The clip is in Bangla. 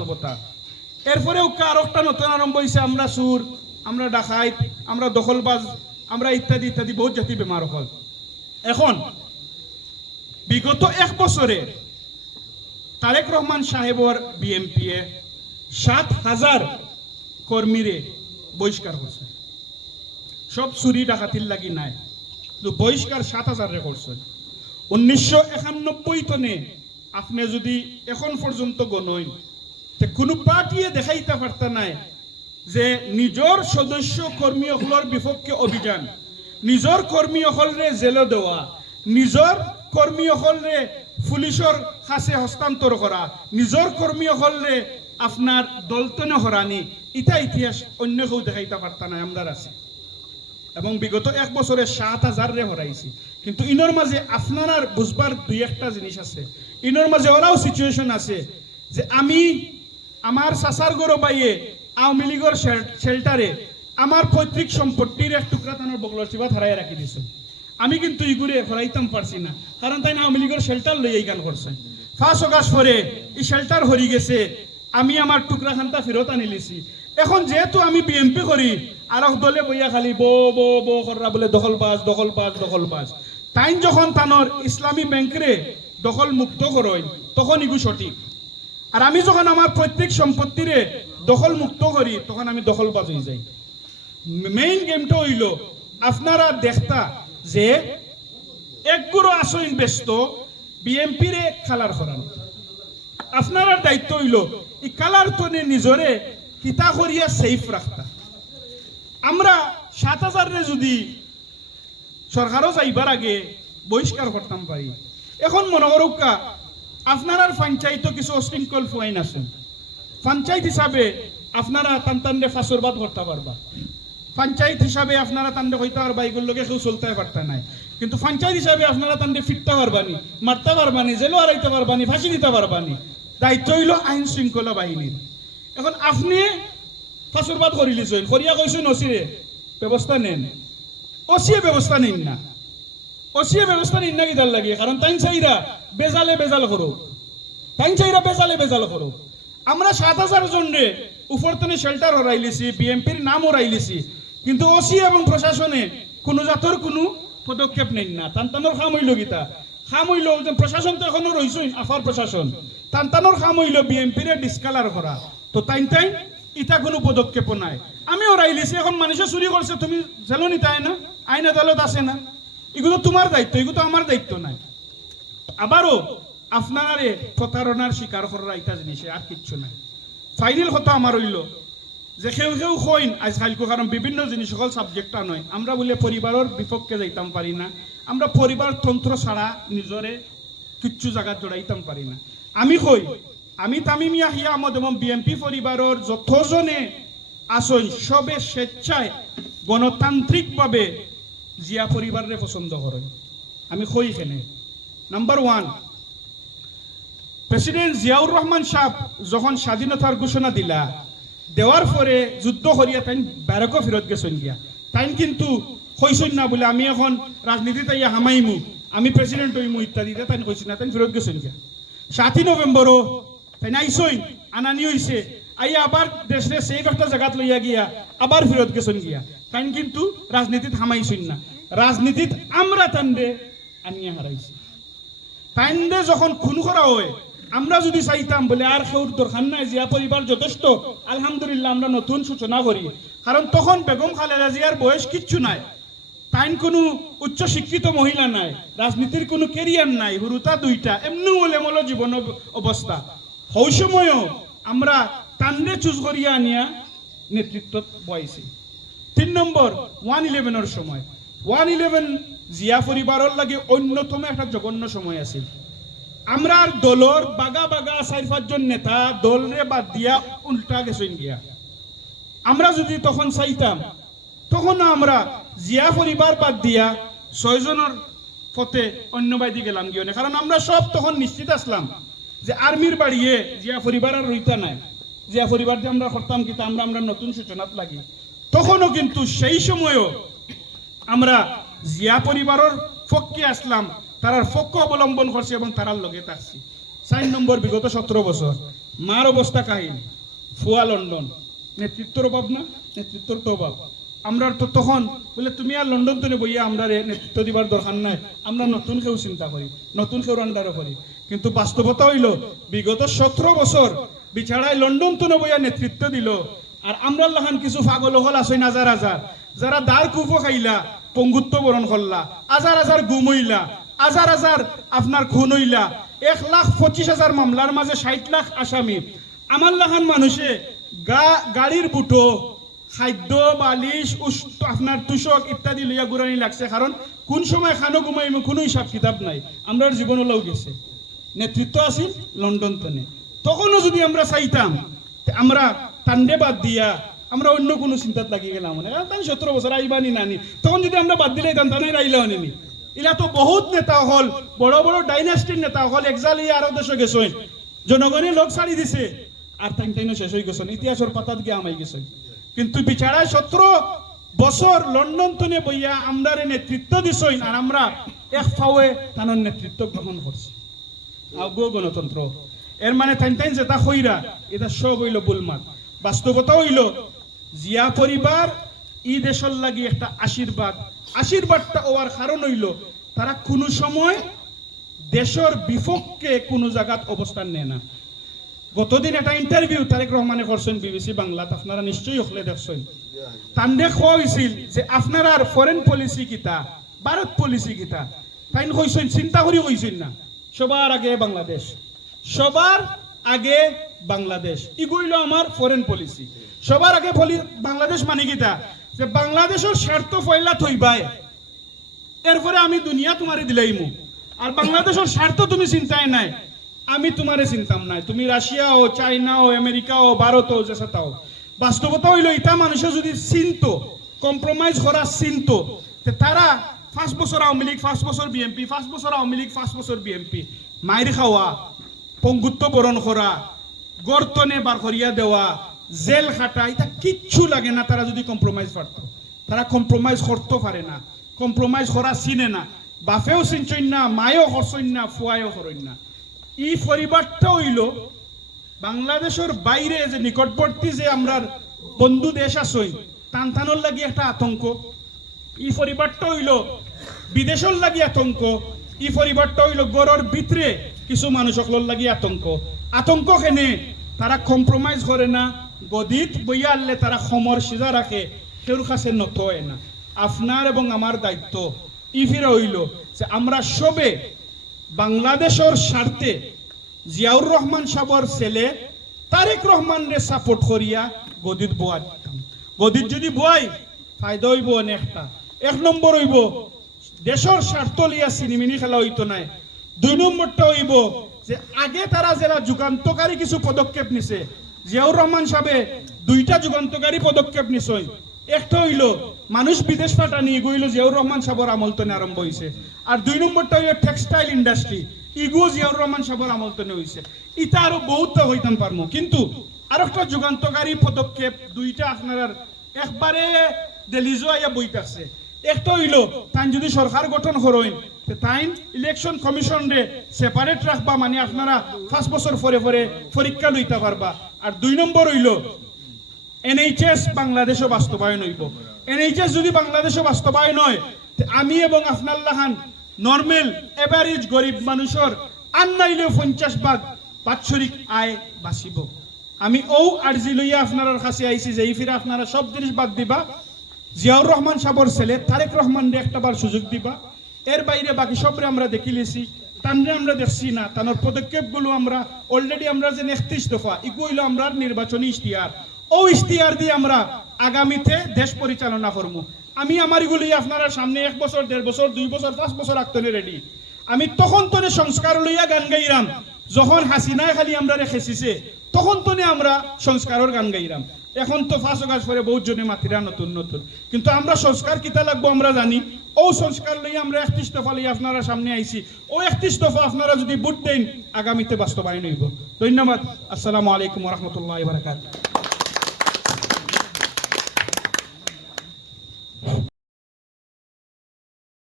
বাস্তবতা। এরপরেও কার একটা নতুন আরম্ভ হয়েছে আমরা সুর, আমরা ডাকাইত, আমরা দখলবাজ, আমরা ইত্যাদি ইত্যাদি, বহুত জাতি বেমার হল এখন, বিগত এক বছরে তারেক রহমান সাহেবর বিএমপি এ সাত হাজার কর্মীরে বহিষ্কার করছে সব চুরি ডাকাতির লাগি নাই। কিন্তু বহিষ্কার সাত হাজার করছে উনিশশো একানব্বই টনে আপনি যদি এখন পর্যন্ত তে কোনো পার্টিয়ে দেখাইতে পারতা নাই যে নিজর সদস্য কর্মীসকলের বিপক্ষে অভিযান। নিজর কর্মীসকলরে জেলে দেওয়া, নিজর কর্মীসকলরে পুলিশর কাছে হস্তান্তর করা, নিজর কর্মীসকলরে আপনার দলতনে হরানি, ইটা ইতিহাস অন্য কেউ দেখাইতে পারতা নাই আমরা আছে। এবং বিগত এক বছরে সাত হাজার রে হরাইছি। কিন্তু ইনোর মাঝে আপনার বুঝবার দুই একটা জিনিস আছে। ইনোর মাঝে ওরাও সিচুয়েশন আছে যে আমি আমার সাসার গরো বাইয়ে আওয়ামী লীগের শেল্টারে আমার পৈতৃক সম্পত্তির এক টুকরা তানোর বগলর চিবা হারাই রাখি দিছে। আমি কিন্তু ইগুরে হরাইতাম পারছি না কারণ তাই আওয়ামী লীগের শেল্টার লই এই গান করছে ফার্স্ট অগাস্ট পরে এই শেল্টার হরি গেছে, আমি আমার টুকরা খানটা ফেরত আনি লিছি। এখন যেহেতু আমি বিএমপি করি আর দলে বইয়া খালি বো বো বো কররা বলে দখল বাজ দখল বাজ দখল বাজ তাইন যখন তানোর ইসলামী ব্যাংকরে দখল মুক্ত করই তখন ইগু সঠিক। আর আমি যখন আমার প্রত্যেক সম্পত্তিরে দখল মুক্ত করি, তখন আমি দখল বাজ হয়ে যাই। মেইন গেমটা হইল, আপনারা দেখতা যে একগুলো আসইন ব্যস্ত বিএমপিরে খালার করান। আপনার দায়িত্ব হইল, এই কালার তনে নিজরে কিতা করিয়া সেফ রাখতা। আমরা সাত হাজারে যদি সরকারও যাইবার আগে বহিষ্কার করতাম পারি। এখন মনে করুকা আপনার পঞ্চায়েত কিছু অশৃঙ্খল ফাইন আছে। পঞ্চায়েত হিসাবে আপনারা টান টানলে ফাঁসরবাদ করতে পারবা। পঞ্চায়েত হিসাবে আপনারা তান্ডে হইতে পারবা এগুলো লোকে কেউ চলতে পারতা নাই। কিন্তু পঞ্চায়েত হিসাবে আপনারা তান্ডে ফিরতে পারবানি, মারতে পারবানি, জেলও হারাইতে পারবানি, ফাঁসি দিতে পারবানি। দায়িত্ব হইল আইন শৃঙ্খলা বাহিনীর। এখন আপনি ফাঁসরবাদ করি লিছেন, করিয়া কইছেন অসিরে ব্যবস্থা নেন। অসিয়ে ব্যবস্থা নিন না। অসিয়ে ব্যবস্থা নিন না কিতার লাগে? কারণ তাইন চাইরা বেজালে বেজাল করো তাইন চাইরা বেজালে বেজাল করো। আমরা সাত হাজার জনে উপরতনে শেল্টার হরাইলিছি বিএমপির নাম হরাইলিছি কিন্তু ওসি এবং প্রশাসনে কোনো জাতর কোনো পদক্ষেপ নেন না। তান্তানোর খাম হইল গীতা। খাম হইল প্রশাসন তো এখনও রইছই, আফার প্রশাসন। তান্তানোর খাম হইল বিএমপিরে ডিসকালার করা। তো তাইন তাইন ইটা কোনো পদক্ষেপ নাই। আমি ওরাইলিছি, এখন মানুষে চুরি করছে, তুমি জেলো নিতে না? আইন আদালত আছে না? এগুলো তোমার দায়িত্ব, এগুলো আমার দায়িত্ব নাই। আবারও আপনারে প্রতারণার শিকার করার এটা জিনিসে আর কিচ্ছু নাই। ফাইনাল কথা আমার হইল যে সেও সেও কইন আজকালকে কারণ বিভিন্ন জিনিস সকল সাবজেক্টটা নয়। আমরা বলে পরিবারের বিপক্ষে যাইতাম পারি না। আমরা পরিবার তন্ত্র ছাড়া নিজরে কিচ্ছু জায়গা জড়াইতাম পারি না। আমি কই, আমি তামিমিয়া হিয়া আহমদ এবং বিএমপি পরিবারের যতজনে আসন সবে স্বেচ্ছায় গণতান্ত্রিকভাবে জিয়া পরিবারে পছন্দ করেন। আমি কই এখানে? Number one president Ziaur Rahman সাহ যখন স্বাধীনতার ঘোষণা দিলা, দেওয়ার পরে যুদ্ধ করিয়া তাই ব্যারকও ফেরত গেছেন গিয়া। তাই কিন্তু কইসন না বলে, আমি এখন রাজনীতিতে ইয়া হামাইমু, আমি প্রেসিডেন্ট হইমু ইত্যাদি তাই কইছি না তাই ফেরত গেছেন গিয়া। সাতই নভেম্বরও তাই আইসই আনানি হইছে আইয়া আবার দেশে সেই একটা জায়গাত লইয়া গিয়া আবার ফেরত গেছেন গিয়া। তাই কিন্তু রাজনীতিত হামাইছই না। রাজনীতিত আমরা তান্ডে আনিয়া হারাইছি তাইন্দে যখন খুন করা হয় আমরা যদি চাইতাম বলে আর কেউ দরকার নাই, জিয়া পরিবার যথেষ্ট, আলহামদুলিল্লাহ আমরা নতুন সূচনা করি। কারণ তখন বেগম খালেদা জিয়ার বয়স কিচ্ছু নাই। তাইন কোনো উচ্চ শিক্ষিত মহিলা নাই, রাজনীতির কোনো কেরিয়ার নাই, হুরুতা দুইটা এমনি ওলেমল জীবন অব- অবস্থা। সেই সময়ও আমরা তান্ডে চুজ করিয়া আনিয়া নেতৃত্বত বয়াইছি তিন নম্বর, ওয়ান ইলেভেনের সময়। ওয়ান ইলেভেন জিয়া পরিবারের লাগে অন্যতম একটা জঘন্য সময় আছিল। আমরা আর দলর বাগা বাগা চার পাঁচজন নেতা দলরে বাদ দিয়া উল্টা গেছেন গিয়া আমরা যদি তখন চাইতাম তখন আমরা জিয়া পরিবার বাদ দিয়া ছয়জনের পথে অন্য বাইদি গেলাম গিয়ে। কারণ আমরা সব তখন নিশ্চিত আসলাম যে আর্মির বাড়িয়ে জিয়া পরিবার আর রইতা নাই। জিয়া পরিবার দিয়ে আমরা করতাম কিন্তু আমরা আমরা নতুন সূচনাত লাগি। তখনও কিন্তু সেই সময়ও আমরা জিয়া পরিবারের পক্ষে আসলাম তারার পক্ষ অবলম্বন করছি এবং তারার লগে থাকছি চার নম্বর বিগত সতেরো বছর। মার অবস্থা কাহিল? ফুয়া লন্ডন। নেতৃত্বর অভাব না? নেতৃত্বর তো অভাব। আমরা তো তখন বলে, তুমি আর লন্ডন তো বইয়া আমরা নেতৃত্ব দিবার দরকার নাই। আমরা নতুন কেউ চিন্তা করি, নতুন কেউ আন্ডারও করি। কিন্তু বাস্তবতা হইল, বিগত সতেরো বছর বিছাড়ায় লন্ডন তো বইয়া নেতৃত্ব দিল। আর আমরা লাহান কিছু পাগল হল আছে হাজার হাজার যারা দার কুফো খাইলা, পঙ্গুত্ব বরণ করলা। হাজার হাজার গুম হইলা। হাজার হাজার আপনার খুন হইলা। এক লাখ পঁচিশ হাজার মামলার মাঝে ষাট লাখ আসামি। আমার লাহান মানুষে, গা, গাড়ির বুটো, খাদ্য, বালিশ আপনার তুষক ইত্যাদি লইয়া গুরানি লাগছে। কারণ কোন সময় খানো ঘুমাইম, কোনো হিসাব কিতাব নাই। আমরা জীবন ওলাও গেছে। নেতৃত্ব আছিল লন্ডন তনে তখনও যদি আমরা চাইতাম আমরা তান্ডে বাদ দিয়া আমরা অন্য কোনো চিন্তাত লাগি গেলাম। মানে তাই সতেরো বছর আইবানি নানি। তখন যদি আমরা বাদ দিলে তাই রাইলাও নেনি ইলা তো বহুত নেতা হল, বড় বড় ডাইনাস্টির নেতা হল একজাল ইয়ে আরও দেশে গেছেন। জনগণে লোক ছাড়ি দিছে। আর টাইম টাইমও শেষ হয়ে গেছেন, ইতিহাসের পাতাত গিয়ে আমাই গেছেন কিন্তু বিচারায় সতেরো বছর লন্ডন তনে বইয়া আমরা নেতৃত্ব দিছই আর আমরা এক ফাওয়ে তানোর নেতৃত্ব গ্রহণ করছি। আগুও গণতন্ত্র। এর মানে টাইম টাইম যেটা হইরা, এটা সব হইল বুলমার বাস্তবতা হইল, জিয়া পরিবার ই লাগি একটা আশীর্বাদ। আশীর্বাদটা হওয়ার কারণ হইল, তারা কোনো সময় দেশের বিপক্ষে কোনো জায়গাত অবস্থান নেয় না। গতদিন একটা ইন্টারভিউ তারেক রহমানে করছেন বিবিসি বাংলাত, আপনারা নিশ্চয়ই হলে দেখছেন। তান্ডে খোয়া হয়েছিল যে আপনার ফরেন পলিসি কিতা, ভারত পলিসি কিতা। তাই কইছেন, চিন্তা করি কইছেন না। সবার আগে বাংলাদেশ। সবার আগে বাংলাদেশ। ইগুইল আমার ফরেন পলিসি সবার আগে বাংলাদেশ মানে কিতা? যে বাংলাদেশের স্বার্থ ফয়লা থইবাই এরপরে আমি দুনিয়া তোমারে দিলাইমু। আর বাংলাদেশের স্বার্থ তুমি চিন্তায় নাই, আমি তোমারে চিন্তাম নাই। তুমি রাশিয়া ও চাইনা ও আমেরিকা ও ভারত ও যেসাতাও বাস্তবতা হইল, ইটা মানুষে যদি চিন্ত কম্প্রোমাইজ করা চিন্ত তারা পাঁচ বছর আওয়ামী লীগ, পাঁচ বছর বিএমপি পাঁচ বছর আওয়ামী লীগ, পাঁচ বছর বিএমপি মাইর খাওয়া পঙ্গুত্ব বরণ করা গর্তনে বার করিয়া দেওয়া জেল খাটা এটা কিচ্ছু লাগে না, তারা যদি কম্প্রোমাইজ পারত। তারা কম্প্রোমাইজ করতে পারে না। কম্প্রোমাইজ করা চিনে না। বাপেও চিনছই না, মায়েও করছই না ফুয়ায়ও করই না। ই পরিবারটা হইল, বাংলাদেশের বাইরে যে নিকটবর্তী যে আমরা বন্ধু দেশ আসই টান টানোর লাগি একটা আতঙ্ক। ই পরিবারটা হইল, বিদেশের লাগি আতঙ্ক। ই পরিবারটা হইল, গড়ের ভিতরে কিছু মানুষ সকলের লাগি আতঙ্ক। আতঙ্ক খেনে তারা কম্প্রোমাইজ করে না। গদিত বইয়া আনলে তারা সমর সিজা রাখে কেউর কাছে নতয় না। আপনার এবং আমার দায়িত্ব। ইফিরে হইল যে আমরা সবে বাংলাদেশের স্বার্থে জিয়াউর রহমান সাবর ছেলে তারেক রহমান রে সাপোর্ট করিয়া গদিত বোয়া দিতাম। গদিত যদি বয় ফায়দা হইব অনেকটা এক নম্বর হইব দেশের স্বার্থ লিয়া চিনিমিনি খেলা হইতো নাই। দুই নম্বরটা হইব যে আগে তারা যারা যুগান্তকারী কিছু পদক্ষেপ নিছে। জিয়াউর রহমান সাহেবে দুইটা যুগান্তকারী পদক্ষেপ নিছই একটা হইল, মানুষ বিদেশ পাঠানি গইল জিয়াউর রহমান সাহেবের আমলতনে আরম্ভ হইছে। আর দুই নম্বরটা হইল টেক্সটাইল ইন্ডাস্ট্রি ইগো জিয়াউর রহমান সাহেবের আমলতনে হইছে। ইটা আরও বহুতটা হইতাম পারমু। কিন্তু আর একটা যুগান্তকারী পদক্ষেপ দুইটা আপনার একবারে দেলিজো আইয়া বইতাছে। একটা হইল তাই যদি সরকার গঠন করেন তাই ইলেকশন কমিশন রে সেপারেট রাখবা মানে আপনারা পাঁচ বছর পরে পরে পরীক্ষা লইতে পারবা। আর দুই নম্বর হইল, এনএইচএস বাংলাদেশও বাস্তবায়ন হইব। এনএইচএস যদি বাংলাদেশও বাস্তবায়ন হয় আমি এবং আপনার লাহান নর্মেল এভারেজ গরিব মানুষের আন নাইলেও পঞ্চাশ ভাগ বাৎসরিক আয় বাঁচিব। আমি ও আর্জি লইয়া আপনার কাছে আইছি যে এই ফিরে আপনারা সব জিনিস বাদ দিবা জিয়াউর রহমান সাবর ছেলে, তারেক রহমান রে একটা বার সুযোগ দিবা। এর বাইরে বাকি সবরে আমরা দেখি লিছি তানরে আমরা দেখছি না, তানোর পদক্ষেপগুলো আমরা অলরেডি আমরা যে একত্রিশ দফা ইগু হইল আমরা নির্বাচনী ইশতিয়ার। ও ইশতিয়ার দিয়ে আমরা আগামীতে দেশ পরিচালনা করব। আমি আমার এগুলি আপনারা সামনে এক বছর, দেড় বছর, দুই বছর, পাঁচ বছর আক্তনে রেডি আমি তখন তনে সংস্কার লইয়া গান গাইরাম, যখন হাসিনায় খালি আমরা রেখেছিছে তখন তনে আমরা সংস্কারের গান গাইরাম। এখন তো ফাঁসো কাজ করে বহু জনে মাতিরা নতুন নতুন। কিন্তু আমরা সংস্কার কিতা লাগবো আমরা জানি। ও সংস্কার লইয়া আমরা একত্রিশ দফা লইয়া আপনারা সামনে আইছি। ও একত্রিশ দফা আপনারা যদি বুট দেন, আগামীতে বাস্তবায়ন হইব। ধন্যবাদ। আসসালামু আলাইকুম রহমতুল্লাহ বারাকাত